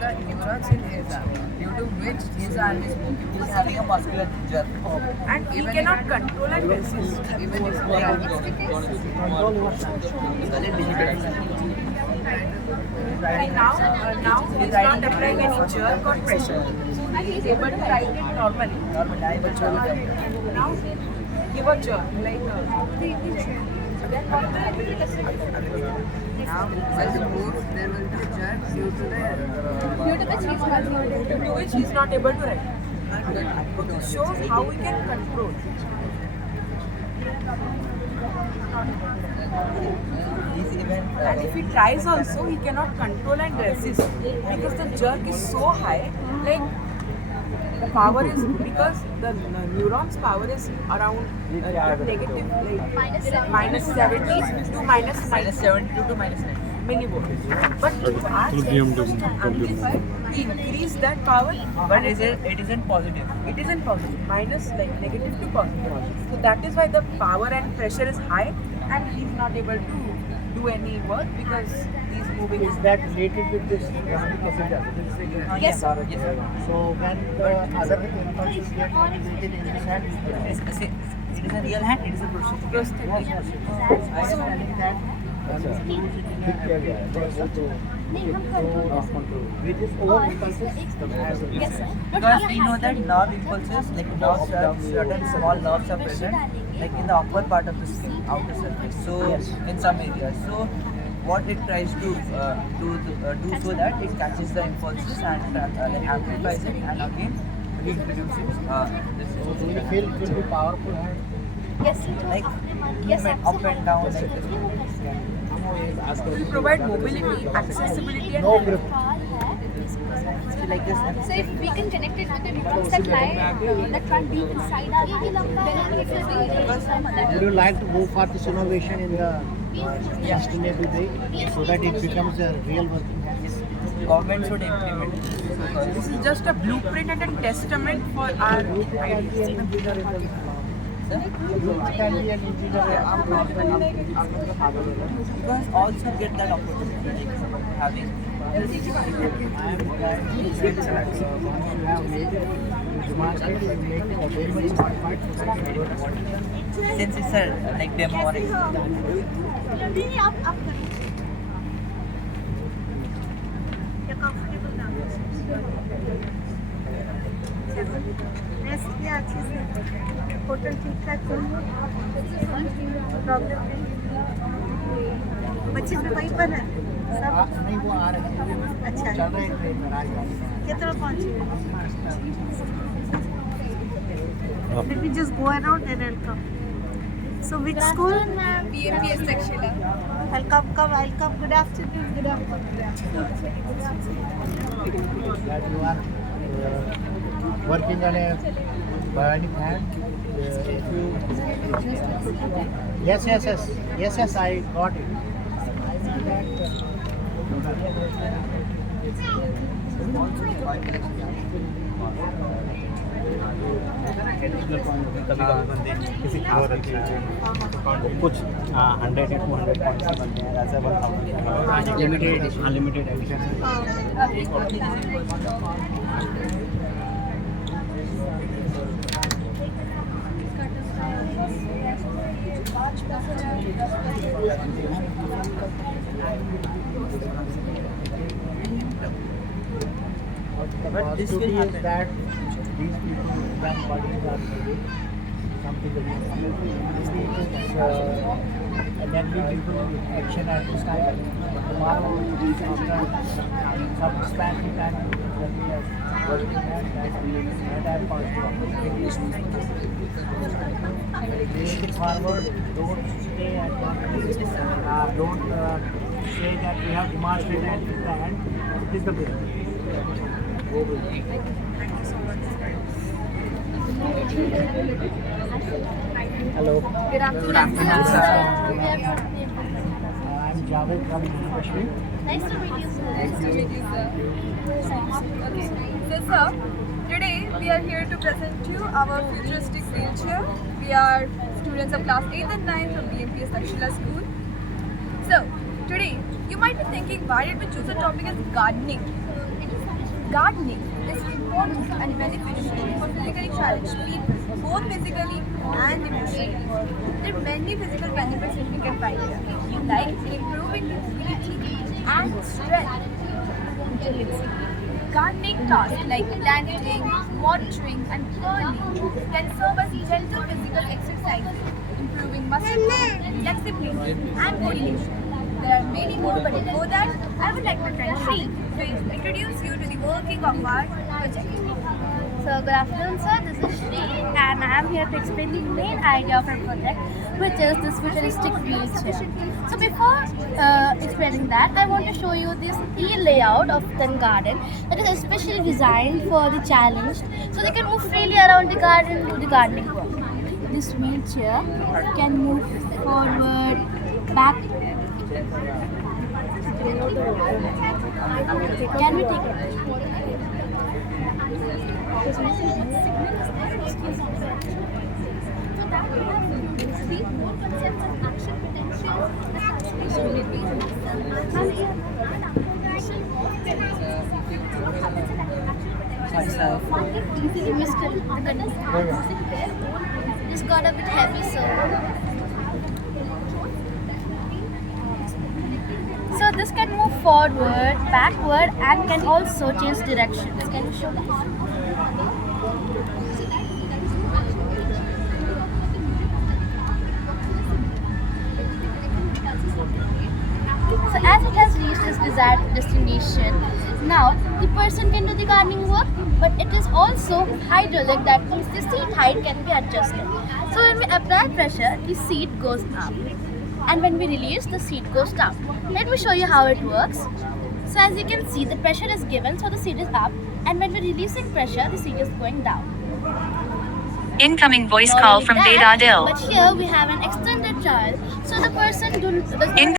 the neurons in his arm, due to which his arm is moving. He's having a muscular jerk. And he cannot control and resist. Even if And now he's not applying any jerk or pressure. So he is able to ride it normally. Normally, I will show you. Now give a jerk like now when he moves, there will be a jerk due to which he is not able to ride. It shows how we can control. He's even. And if he tries also, he cannot control and resist because the jerk is so high. Like the power is because the neuron's power is around negative like minus 70 to minus 90 -72 to -90. millivolts. But if you ask him to amplify, he increase that power, But it isn't positive. it isn't positive, minus like negative to positive. So that is why the power and pressure is high, and he's not able to do any work because he's moving. Is that related with this gastric acid? Yes, sir. Yes, sir. So when the other impulses get related in this hand, It is a real hand. It is a prosthetic. prosthetic? I am telling that with this over impulses, the hand will Because we know that nerve impulses, like nerves, certain small nerves are present, like in the upper part of the skin, outer surface. So in some areas. So what it tries to do so that it catches the impulses and like amplifies it, and again reproduces this. So you feel it will be powerful hand. Like movement up and down like this. It will provide mobility, accessibility, and No grip. See, like this. So if we can connect it with the neurons that lie, that run deep inside our body, then it will be Would you like to go for this innovation in the sustainable way so that it becomes a real working hand? Yes, government should implement it. this is just a blueprint and a testament for our ideas. Youth can be an engineer Because also get that opportunity, like having. I am trying you have made demonstrate and make a very much modified so that you don't want it. Since it's a like demo or example. अच्छे से hotel ठीक ठाक problem बच्चे भी वहीं पर है सब नहीं वो आ रहे हैं अच्छा चल रहे हैं ट्रेन में राजधानी कितना पहुंचे let me just go around and I'll come. So which school? BMPS Takshila. I'll come. Good afternoon. Good afternoon. that you are working on a bionic hand. If you yes, I got it. I mean that कभी कभी बनते हैं किसी खास कुछ 100 या 200 points से बनते हैं ऐसे 1000 limited unlimited edition the possibility is that these people, young bodies are maybe something that is a negligible action at this time. Tomorrow, after some span of time, when we are working at that positive. Take it forward, don't stay at one place, don't say that we have demonstrated and in the hand, it is the way. Hello. Good afternoon, sir. I'm Javed from Kashmir. Nice to meet you, sir. Nice to meet you, sir. Okay. So, sir, today we are here to present you our futuristic wheelchair. We are students of class 8th and 9th from BMPS Takshila School. So, today you might be thinking, why did we choose a topic as gardening? Gardening is important and beneficial for physically challenged people, both physically and emotionally. There are many physical benefits which we can find here, like improving mobility and strength. Gardening tasks like planting, watering, and pruning can serve as gentle physical exercises, improving muscle tone, flexibility, and coordination. There are many more, but before that, I would like my friend Shri to introduce you to the working of our project. So good afternoon, sir. This is Shri, and I am here to explain the main idea of our project, which is this futuristic wheelchair. So before explaining that, I want to show you this e-layout of the garden that is especially designed for the challenged, so they can move freely around the garden and do the gardening work. This wheelchair can move forward, back. Can we take it? Easily missed it. This got a bit heavy, so this can move forward, backward, and can also change directions. Can you show that? So as it has reached its desired destination, now the person can do the gardening work, but it is also hydraulic, that means the seat height can be adjusted. So when we apply pressure, the seat goes up, and when we release, the seat goes down. Let me show you how it works. So as you can see, the pressure is given, so the seat is up, and when we're releasing pressure, the seat is going down. Incoming voice Not call only from that, Veda Dill. But here we have an extended trial, so the person does not